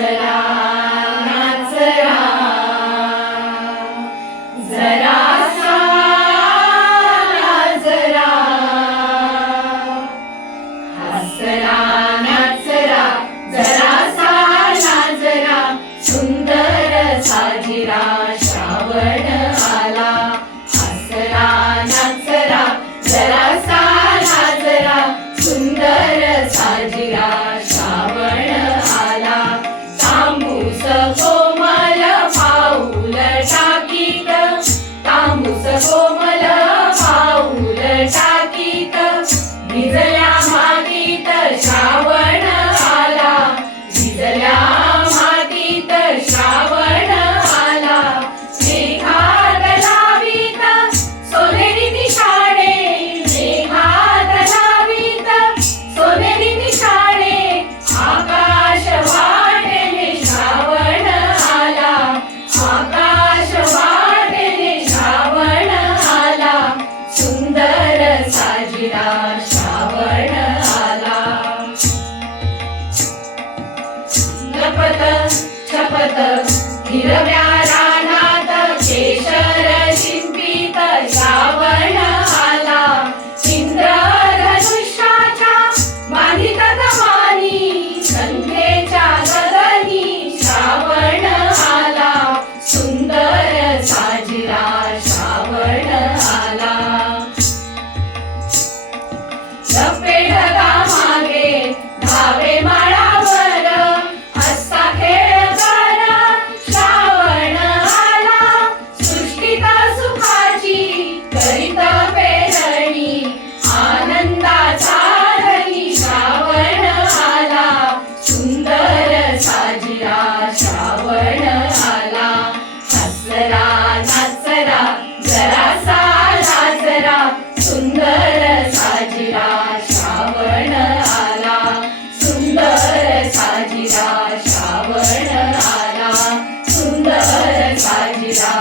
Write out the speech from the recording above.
नाचरा नाचरा जरासा नाचरा हसरा नाचरा जरासा नाचरा सुंदर साजिरा श्रावण आला हसरा नाचरा जरासा नाचरा सुंदर साजिरा श्रावण आला तांबूस कोमल पाऊल टाकीत तांबूस कोमल पाऊल टाकीत भिजल्या मातीत श्रावण आला भिजल्या मातीत श्रावण आला मेघात लावीत सोनेरी निशाणे मेघात लावीत सोनेरी निशाणे आकाश वाटेने श्रावण आला आकाश वाटेने श्रावण आला सुंदर साजिरा श्रावण आला लपत छपत हिरव्या रानात केशर शिंपीत श्रावण आला इंद्रधनुष्याच्या बांधित कमानी संध्येच्या गगनी श्रावण आला सुंदर साजिरा श्रावण आला लपेट मागे धावे माळावर असा खेळ कर श्रावण आला सृष्टीत सुखाची करीत पेरणी आनंदाचा रणी श्रावण आला सुंदर साजिरा श्रावण आला हसरा नाचरा जरासा नाचरा सुंदर साजिरा श्रावण आला सुंदर साजिरा श्रावण आला सुंदर साजिरा